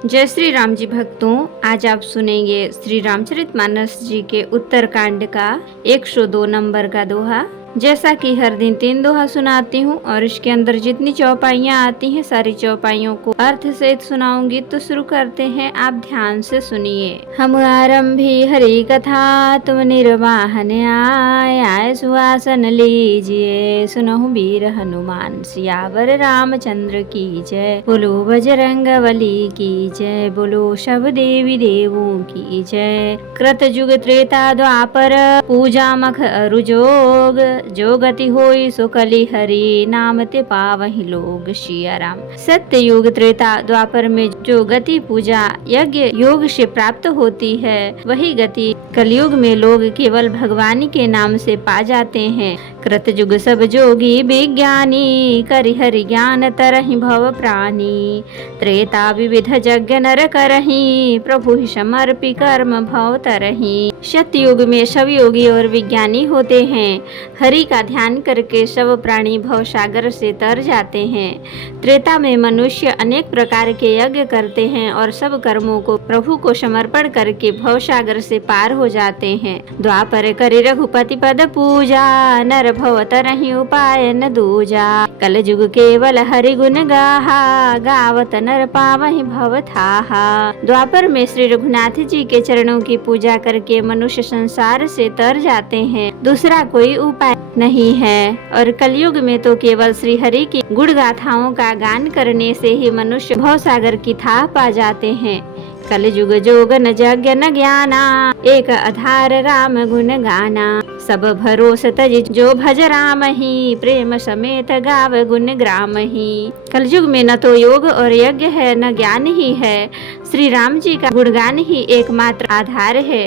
जय श्री राम जी भक्तों, आज आप सुनेंगे श्री रामचरितमानस जी के उत्तरकांड का 102 नंबर का दोहा। जैसा कि हर दिन 3 दोहा सुनाती हूँ और इसके अंदर जितनी चौपाइयाँ आती हैं सारी चौपाइयों को अर्थ सहित सुनाऊंगी। तो शुरू करते हैं, आप ध्यान से सुनिए। हम आरंभी हरि कथा, तुम निर्वाहन आय सुहासन लीजिए। सुनहु वीर हनुमान सियावर रामचंद्र की जय। बोलो बजरंग बली की जय, बोलो सब देवी देवों की जय। कृत युग त्रेता द्वापर, पूजा मख अरु जोग। जो गति होई सो कली हरि, नाम ते पावहि लोग। सिया राम। सत्य युग त्रेता द्वापर में जो गति पूजा यज्ञ योग से प्राप्त होती है, वही गति कलयुग में लोग केवल भगवान के नाम से पा जाते हैं। कृत युग सब जोगी विज्ञानी, करि हरि ज्ञान तरहि भव प्राणी। त्रेता विविध यज्ञ नर करहि, प्रभु ही समर्पि कर्म भव तरहि। सतयुग में सब योगी और विज्ञानी होते हैं। हरि का ध्यान करके सब प्राणी भव सागर से तर जाते हैं। त्रेता में मनुष्य अनेक प्रकार के यज्ञ करते हैं और सब कर्मों को प्रभु को समर्पण करके भव सागर से पार हो जाते हैं। द्वापर करे रघुपति पद पूजा, नर भव तरहि उपाय न दूजा। कल युग केवल हरि गुण गाहा, गावत नर पावहि भव थाहा। द्वापर में श्री रघुनाथ जी के चरणों की पूजा करके मनुष्य संसार से तर जाते हैं, दूसरा कोई उपाय नहीं है। और कलयुग में तो केवल श्री हरि की गुण गाथाओं का गान करने से ही मनुष्य भव सागर की थाह पा जाते हैं। कल युग जोग न यज्ञ न ज्ञाना, एक आधार राम गुण गाना। सब भरोस तज जो भज राम ही, प्रेम समेत गाव गुण ग्राम ही। कलयुग में न तो योग और यज्ञ है न ज्ञान ही है, श्री राम जी का गुणगान ही एकमात्र आधार है।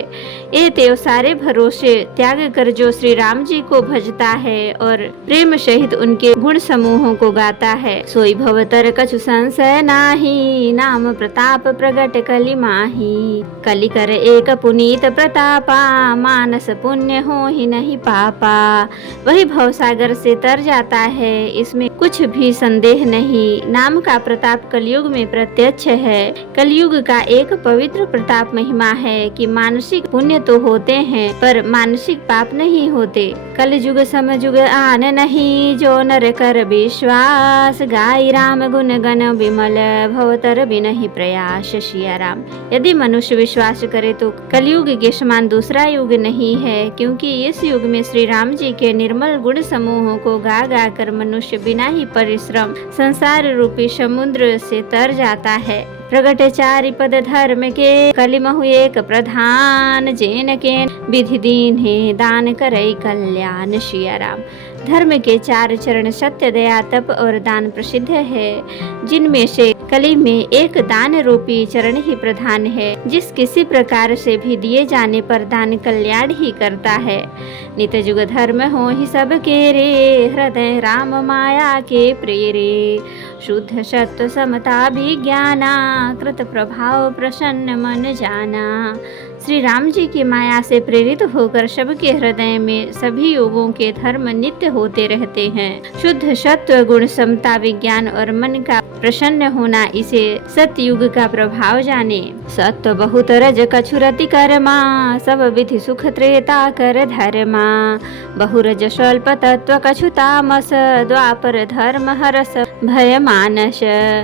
ये तेव सारे भरोसे त्याग कर जो श्री राम जी को भजता है और प्रेम सहित उनके गुण समूहों को गाता है, सोई भवतर कछु संशय नाही, नाम प्रताप प्रगट कलि माही। कलि कर एक पुनीत प्रतापा, मानस पुण्य हो ही नहीं पापा। वही भवसागर से तर जाता है, इसमें कुछ भी संदेह नहीं। नाम का प्रताप कलयुग में प्रत्यक्ष है। कलयुग का एक पवित्र प्रताप महिमा है कि मानसिक पुण्य तो होते हैं पर मानसिक पाप नहीं होते। कल युग सम युग आन नहीं, जो नर कर विश्वास। गाई राम गुण गण विमल, भवतर बिनहि प्रयास। सिया राम। यदि मनुष्य विश्वास करे तो कलयुग के समान दूसरा युग नहीं है, क्योंकि इस युग में श्री राम जी के निर्मल गुण समूहों को गा गा कर मनुष्य बिना ही परिश्रम संसार रूपी समुद्र से तर जाता है। प्रगट चारि पद धर्म के, कलिमहु एक प्रधान। जेन के विधि दीन है, दान करई कल्याण। सिया राम। धर्म के 4 चरण सत्य, दया, तप और दान प्रसिद्ध है, जिनमें से कली में एक दान रूपी चरण ही प्रधान है। जिस किसी प्रकार से भी दिए जाने पर दान कल्याण ही करता है। नित युग धर्म हो ही सबके रे, हृदय राम माया के प्रेरे। शुद्ध सत्य समता विज्ञाना, कृत प्रभाव प्रसन्न मन जाना। श्री राम जी की माया से प्रेरित होकर सबके हृदय में सभी युगों के धर्म नित्य होते रहते हैं। शुद्ध सत्व गुण समता विज्ञान और मन का प्रसन्न होना, इसे सतयुग का प्रभाव जाने। सत्व बहुत रज कछु रति कर्मा, सब विधि सुख त्रेता कर धर्मा। बहुरज स्वल्प तत्व कछु तामस, द्वापर धर्म हरस भय मानस।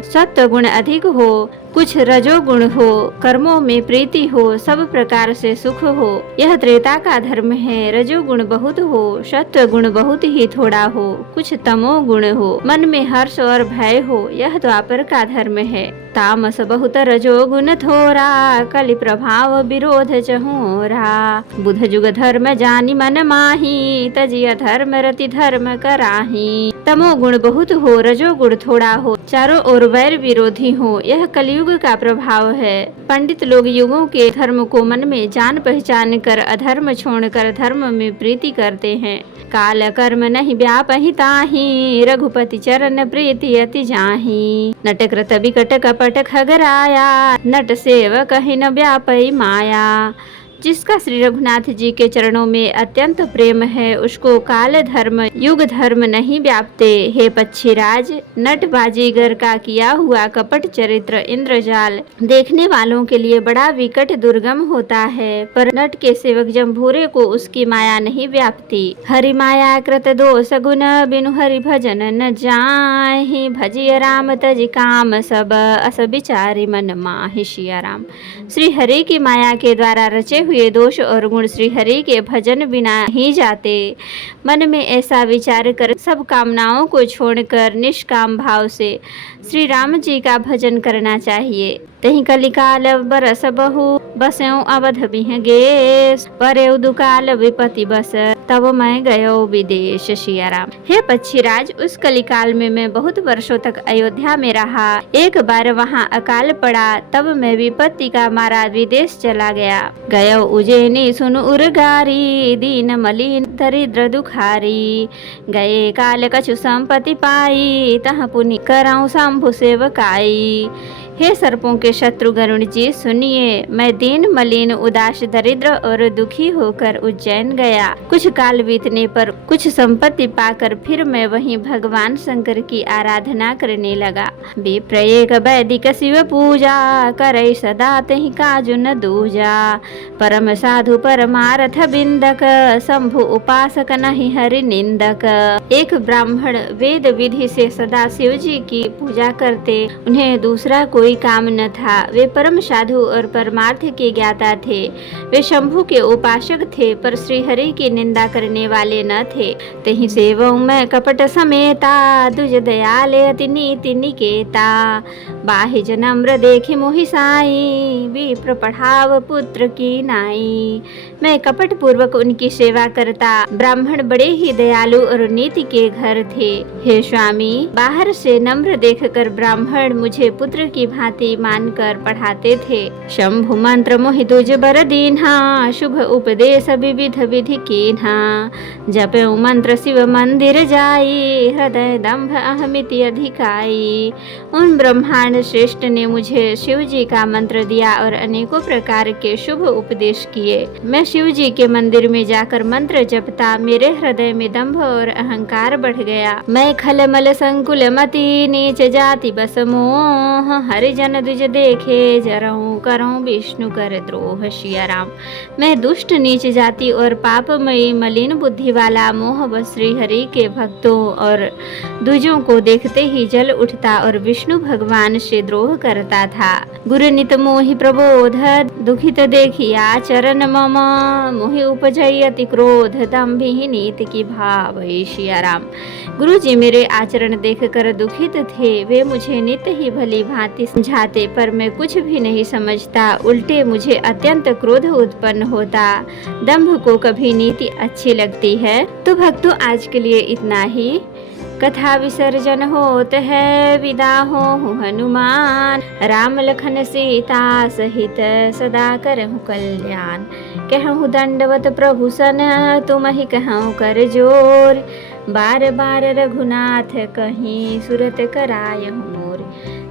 सत्व गुण अधिक हो, कुछ रजोगुण हो, कर्मों में प्रीति हो, सब प्रकार से सुख हो, यह त्रेता का धर्म है। रजोगुण बहुत हो, सत्व गुण बहुत ही थोड़ा हो, कुछ तमो गुण हो, मन में हर्ष और भय हो, यह द्वापर का धर्म है। तामस बहुत रजोगुण थोरा, कलि प्रभाव विरोध चहोरा। बुध जुग धर्म जानी मन माही, तजिय धर्म रति धर्म कराही। तमो गुण बहुत हो, रजोगुण थोड़ा हो, चारों ओर वैर विरोधी हो, यह कलयुग का प्रभाव है। पंडित लोग युगों के धर्म को मन में जान पहचान कर अधर्म छोड़कर धर्म में प्रीति करते हैं। काल कर्म नहीं व्यापहि ताहि, रघुपति चरण प्रीति अति जाहि। नट कृत विकट कपट खगराया, नट सेवक ही न व्यापई माया। जिसका श्री रघुनाथ जी के चरणों में अत्यंत प्रेम है, उसको काल धर्म युग धर्म नहीं व्यापते। हे पक्षीराज, नट बाजीगर का किया हुआ कपट चरित्र इंद्रजाल देखने वालों के लिए बड़ा विकट दुर्गम होता है, पर नट के सेवक जम्भूरे को उसकी माया नहीं व्यापती। हरि माया कृत दोष गुण, बिनु हरि भजन न जाहि। भजिय राम तज काम, सब अस बिचारी मन माहि। सिया राम। श्री हरि की माया के द्वारा रचे हुए दोष और गुण श्री हरि के भजन बिना ही जाते। मन में ऐसा विचार कर सब कामनाओं को छोड़कर निष्काम भाव से श्री राम जी का भजन करना चाहिए। तही कलिकाल बरस बहु, बस्यों अवध बिहगेश। परेउ दुकाल विपति बस, तब मैं गयो विदेश। सिया राम। हे पक्षीराज, उस कलिकाल में मैं बहुत वर्षों तक अयोध्या में रहा। एक बार वहाँ अकाल पड़ा, तब मैं विपत्ति का मारा विदेश चला गया। गयो उज्जैनी सुन उर्गारी, दीन मलिन दरिद्र दुखारी। गए काल कछु संपत्ति पाई, तह पुनि कराऊं शंभु सेवकाई। हे सर्पों के शत्रु गरुण जी, सुनिए, मैं दीन मलिन उदास दरिद्र और दुखी होकर उज्जैन गया। कुछ काल बीतने पर कुछ संपत्ति पाकर फिर मैं वहीं भगवान शंकर की आराधना करने लगा। विप्रयेक वैदिक शिव पूजा, करई सदा तहि काजु न दूजा। परम साधु परमार्थ बिंदक, शंभु उपासक नहीं हरि निंदक। एक ब्राह्मण वेद विधि से सदा शिव जी की पूजा करते, उन्हें दूसरा कोई काम न था। वे परम साधु और परमार्थ के ज्ञाता थे। वे शंभु के उपासक थे, पर श्री हरि की निंदा करने वाले न थे। तही सेवऊ मैं कपट समेता, दुज दयाले अति नीति निकेता। बाहि जनम्र देखे मोहि साई, विप्र पढ़ाव पुत्र की नाई। मैं कपट पूर्वक उनकी सेवा करता। ब्राह्मण बड़े ही दयालु और नीति के घर थे। हे स्वामी, बाहर से नम्र देखकर ब्राह्मण मुझे पुत्र की भांति मानकर पढ़ाते थे। शंभु मंत्र मोहि तुझ बर दीन्हा, शुभ उपदेश विविध विधि कीन्हा। जपऊ मंत्र शिव मंदिर जाई, हृदय दंभ अहमिति अधिकाई। उन ब्रह्मांड श्रेष्ठ ने मुझे शिव जी का मंत्र दिया और अनेकों प्रकार के शुभ उपदेश किए। मैं शिव जी के मंदिर में जाकर मंत्र जपता, मेरे हृदय में दंभ और अहंकार बढ़ गया। मैं खलमल संकुल मति, नीच जाति बस मोह। हरिजन द्विज देखे, जरऊं करऊं विष्णु कर द्रोह। सिया राम। मैं दुष्ट नीच जाति और पापमयी मलिन बुद्धि वाला मोह बस श्री हरि के भक्तों और द्विजों को देखते ही जल उठता और विष्णु भगवान से द्रोह करता था। गुरु नित मोहि प्रबोध, दुखित देखिया चरण मम। मोहि उपजई अति क्रोध, दंभि नीति की भाव। सिया राम। गुरु जी मेरे आचरण देखकर दुखित थे। वे मुझे नित्य ही भली भांति समझाते, पर मैं कुछ भी नहीं समझता। उल्टे मुझे अत्यंत क्रोध उत्पन्न होता। दंभ को कभी नीति अच्छी लगती है। तो भक्तों, आज के लिए इतना ही। कथा विसर्जन होत है, विदा हो हनुमान। राम लखन सीता सहित सदा करहु कल्याण। कहूँ दंडवत प्रभु सन, तुम ही कहूँ कर जोर। बार बार रघुनाथ कहीं, सुरत करायहु मोर।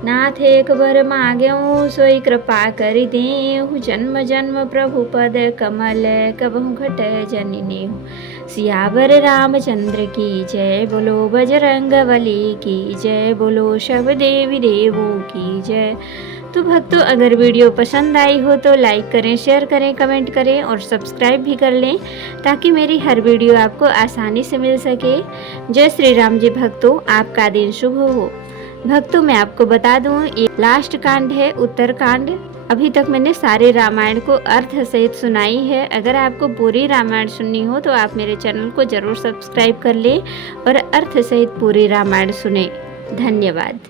नाथ एक बर मांग्यऊ, सोई कृपा करि देहु। जन्म जन्म प्रभु पद कमल, कबहु घट जनि नेहु। सियावर रामचंद्र की जय, बोलो बजरंगबली की जय, बोलो सब देवी देवों की जय। तो भक्तों, अगर वीडियो पसंद आई हो तो लाइक करें, शेयर करें, कमेंट करें और सब्सक्राइब भी कर लें, ताकि मेरी हर वीडियो आपको आसानी से मिल सके। जय श्री राम जी। भक्तों, आपका दिन शुभ हो। भक्तों, मैं आपको बता दूं, ये लास्ट कांड है, उत्तरकांड। अभी तक मैंने सारे रामायण को अर्थ सहित सुनाई है। अगर आपको पूरी रामायण सुननी हो तो आप मेरे चैनल को जरूर सब्सक्राइब कर लें और अर्थ सहित पूरी रामायण सुने। धन्यवाद।